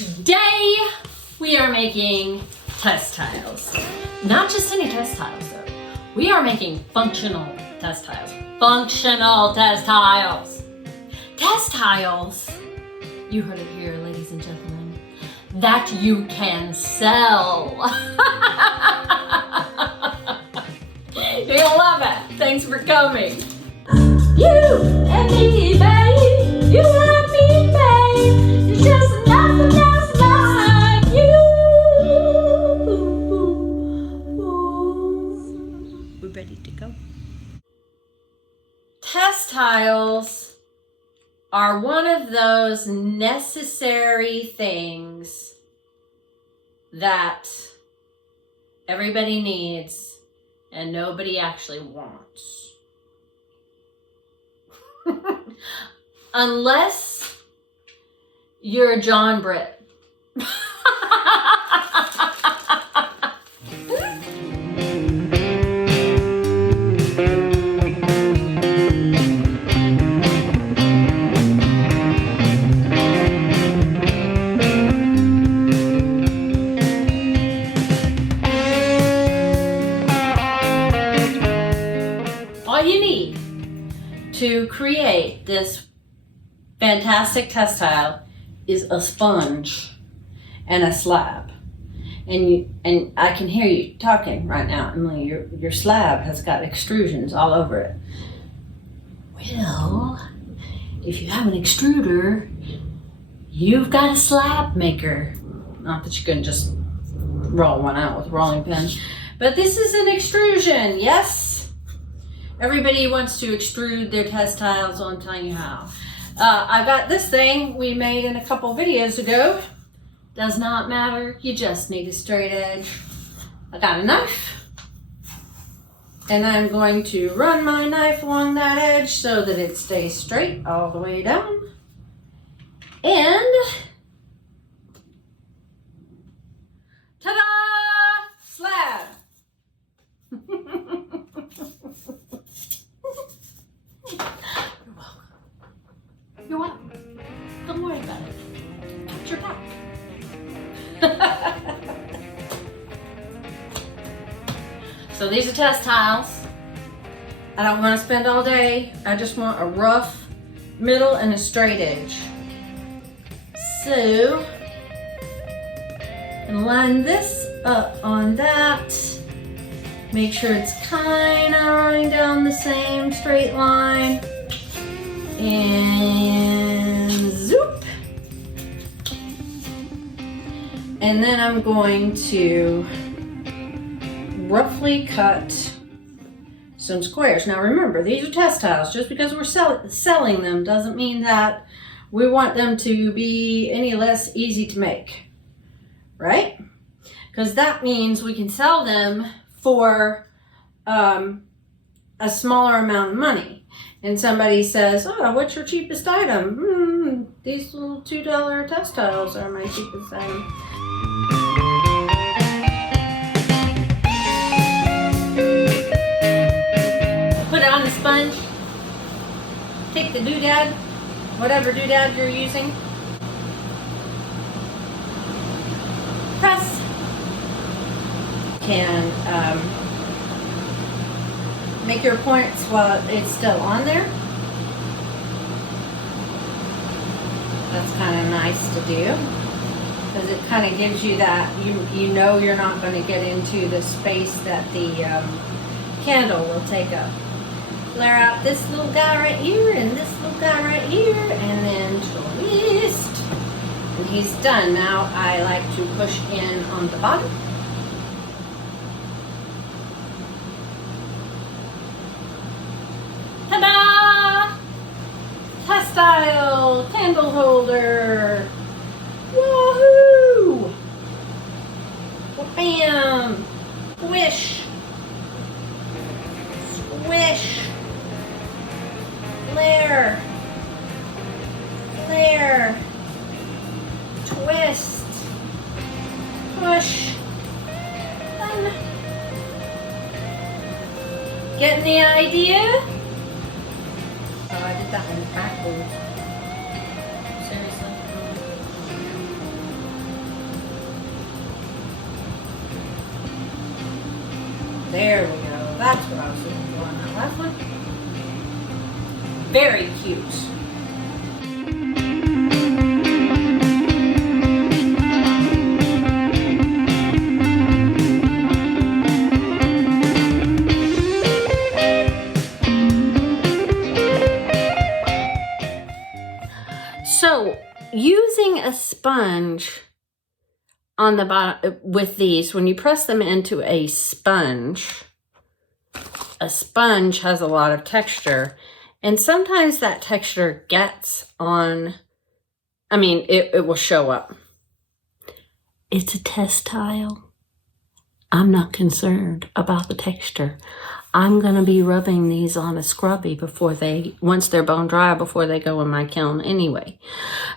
Today we are making test tiles. Not just any test tiles though. We are making functional test tiles. Functional test tiles. Test tiles, you heard it here, ladies and gentlemen, that you can sell. You'll love it. Thanks for coming. You and me, babe. You and me, babe. There's just nothing else like you. We're ready to go. Test tiles are one of those necessary things that everybody needs and nobody actually wants. Unless you're John Britt. All you need to create this fantastic test tile is a sponge and a slab. And I can hear you talking right now, Emily. Your slab has got extrusions all over it. Well, if you have an extruder, you've got a slab maker. Not that you can just roll one out with a rolling pin, but this is an extrusion, yes? Everybody wants to extrude their test tiles, so I'm telling you how. I've got this thing we made in a couple videos ago. Does not matter, you just need a straight edge. I got a knife, and I'm going to run my knife along that edge so that it stays straight all the way down. And ta-da! Slab! You're welcome. Don't worry about it. Got your back. So these are test tiles. I don't want to spend all day. I just want a rough middle and a straight edge. So, I'm gonna line this up on that. Make sure it's kind of running down the same straight line. And zoop. And then I'm going to roughly cut some squares. Now remember, these are test tiles. Just because we're selling them doesn't mean that we want them to be any less easy to make, right? Because that means we can sell them for a smaller amount of money. And somebody says, oh, what's your cheapest item? These little $2 test tiles are my cheapest item. Put it on the sponge. Take the doodad, whatever doodad you're using. Press. Can make your points while it's still on there. That's kind of nice to do because it kind of gives you that, you know you're not going to get into the space that the candle will take up. Flare out this little guy right here and this little guy right here and then twist. And he's done. Now I like to push in on the bottom. Ta-da! Test tile candle holder. Woohoo! Bam! Squish! Squish! Flare! Flare! Twist! Push! Done! Getting the idea? Oh, I did that one backwards. Seriously? There we go. That's what I was looking for on that last one. Very cute. So, using a sponge on the bottom with these, when you press them into a sponge has a lot of texture, and sometimes that texture gets on, it will show up. It's a test tile. I'm not concerned about the texture. I'm going to be rubbing these on a scrubby once they're bone dry, before they go in my kiln anyway.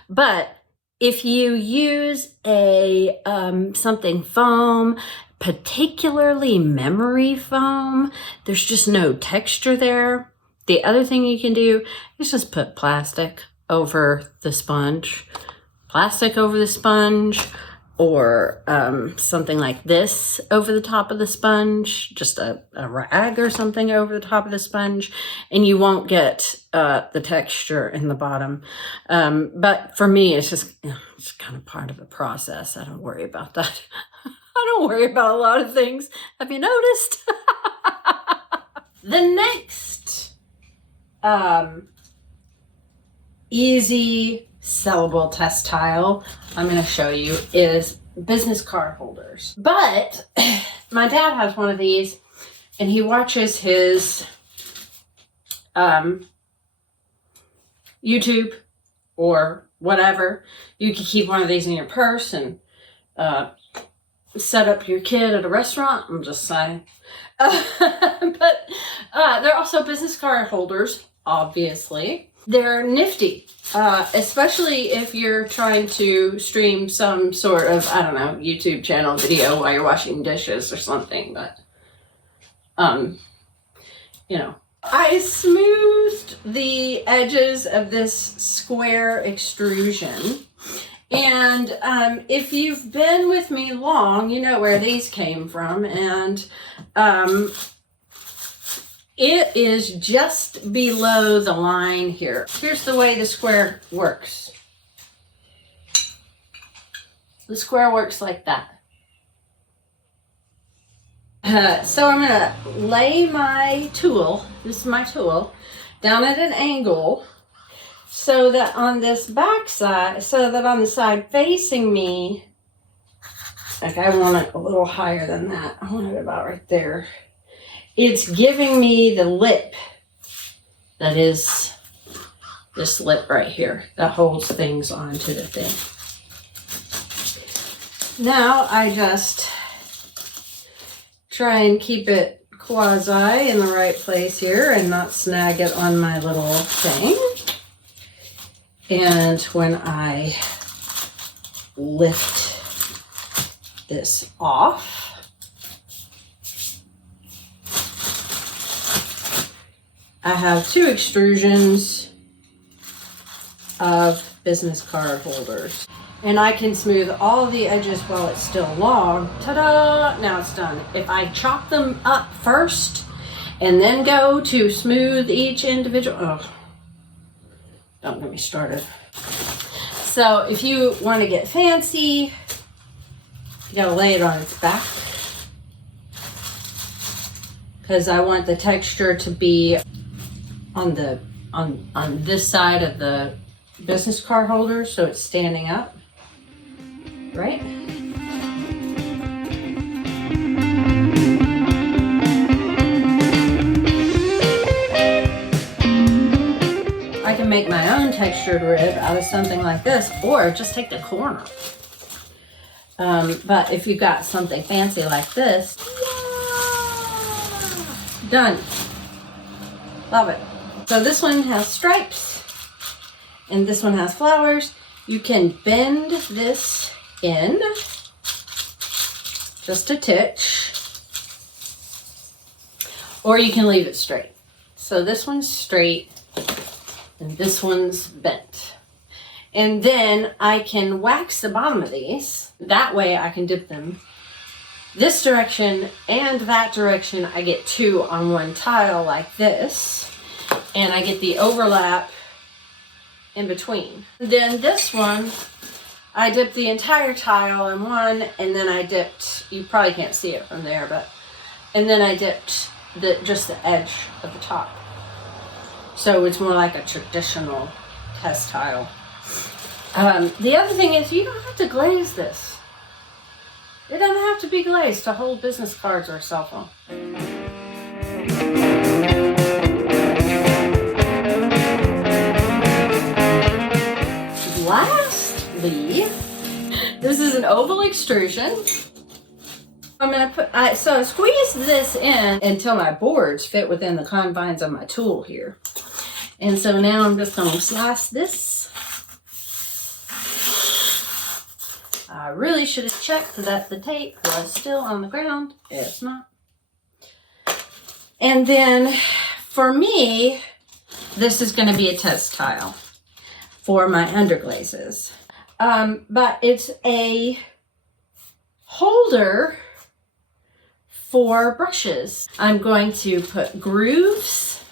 But if you use a something foam, particularly memory foam, there's just no texture there. The other thing you can do is just put plastic over the sponge. Or something like this over the top of the sponge, just a rag or something over the top of the sponge, and you won't get the texture in the bottom. But for me, it's just it's kind of part of the process. I don't worry about that. I don't worry about a lot of things. Have you noticed? The next easy sellable test tile I'm going to show you is business card holders. But my dad has one of these, and he watches his YouTube or whatever. You can keep one of these in your purse and set up your kid at a restaurant. I'm just saying. But they're also business card holders, obviously. They're nifty, especially if you're trying to stream some sort of, YouTube channel video while you're washing dishes or something. But, I smoothed the edges of this square extrusion. And if you've been with me long, you know where these came from. And it is just below the line here. Here's the way the square works. The square works like that. So I'm going to lay my tool, this is my tool, down at an angle so that on this back side, on the side facing me, like I want it a little higher than that. I want it about right there. It's giving me the lip that is this lip right here that holds things onto the thing. Now I just try and keep it quasi in the right place here and not snag it on my little thing. And when I lift this off, I have 2 extrusions of business card holders. And I can smooth all the edges while it's still long. Ta-da! Now it's done. If I chop them up first and then go to smooth each individual, don't get me started. So if you want to get fancy, you gotta lay it on its back. Because I want the texture to be on this side of the business card holder, so it's standing up, right? I can make my own textured rib out of something like this, or just take the corner. But if you've got something fancy like this, done. Love it. So this one has stripes and this one has flowers. You can bend this in just a titch, or you can leave it straight. So this one's straight and this one's bent. And then I can wax the bottom of these. That way I can dip them this direction and that direction, I get 2 on one tile like this. And I get the overlap in between. Then this one, I dipped the entire tile in one, and then I dipped, you probably can't see it from there, but, and then I dipped just the edge of the top. So it's more like a traditional test tile. The other thing is, you don't have to glaze this. It doesn't have to be glazed to hold business cards or a cell phone. Lastly, this is an oval extrusion. I'm gonna put, so I squeeze this in until my boards fit within the confines of my tool here. And so now I'm just gonna slice this. I really should have checked that the tape was still on the ground. It's not. And then for me, this is gonna be a test tile for my underglazes. But it's a holder for brushes. I'm going to put grooves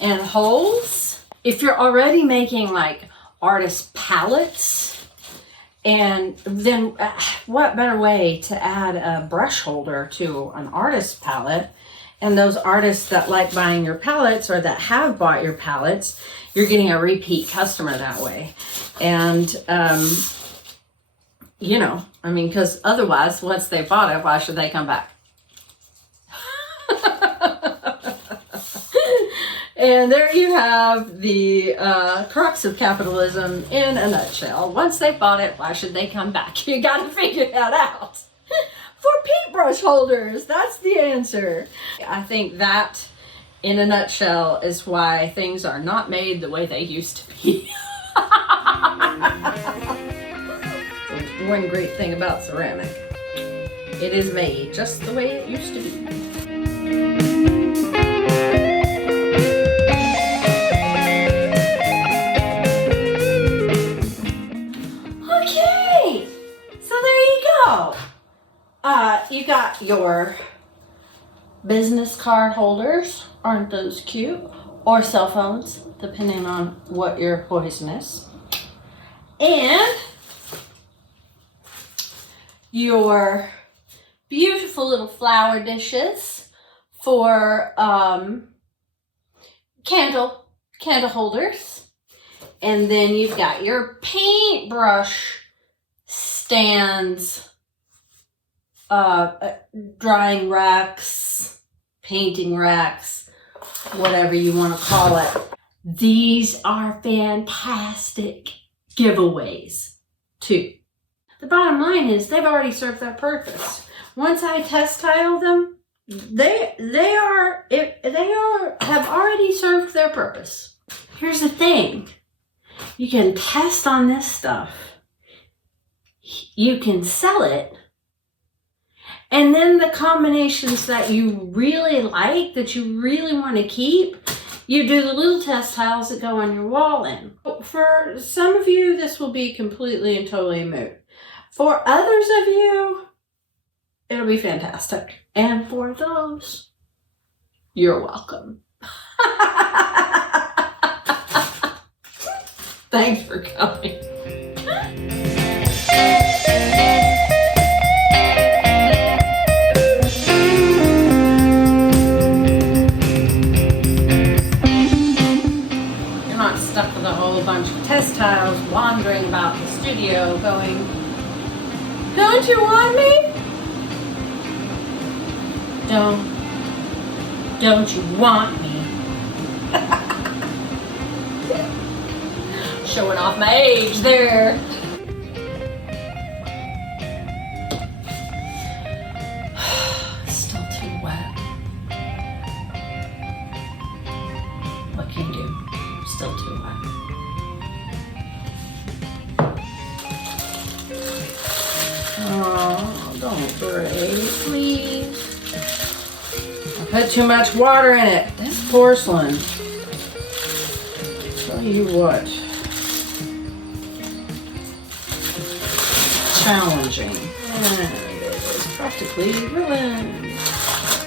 and holes. If you're already making like artist palettes, and then what better way to add a brush holder to an artist palette? And those artists that like buying your palettes or that have bought your palettes, you're getting a repeat customer that way. And, you know, I mean, because otherwise, once they bought it, why should they come back? And there you have the crux of capitalism in a nutshell. Once they bought it, why should they come back? You got to figure that out. For paintbrush holders, that's the answer. I think that, in a nutshell, is why things are not made the way they used to be. One great thing about ceramic. It is made just the way it used to be. Okay, so there you go. You got your business card holders. Aren't those cute? Or cell phones, depending on what your poison is. And your beautiful little flower dishes for candle holders. And then you've got your paintbrush stands, drying racks, painting racks, whatever you want to call it. These are fantastic giveaways too. The bottom line is they've already served their purpose. Once I test tile them, they have already served their purpose. Here's the thing. You can test on this stuff. You can sell it. And then the combinations that you really like, that you really want to keep, you do the little test tiles that go on your wall in. For some of you, this will be completely and totally moot. For others of you, it'll be fantastic. And for those, you're welcome. Thanks for coming. You're not stuck with a whole bunch of test tiles wandering about the studio going, don't you want me? Don't you want me? Showing off my age there. Still too wet. What can you do? Still too wet. Oh, don't break, please. I put too much water in it. This porcelain. Tell you what. Challenging. is practically ruined.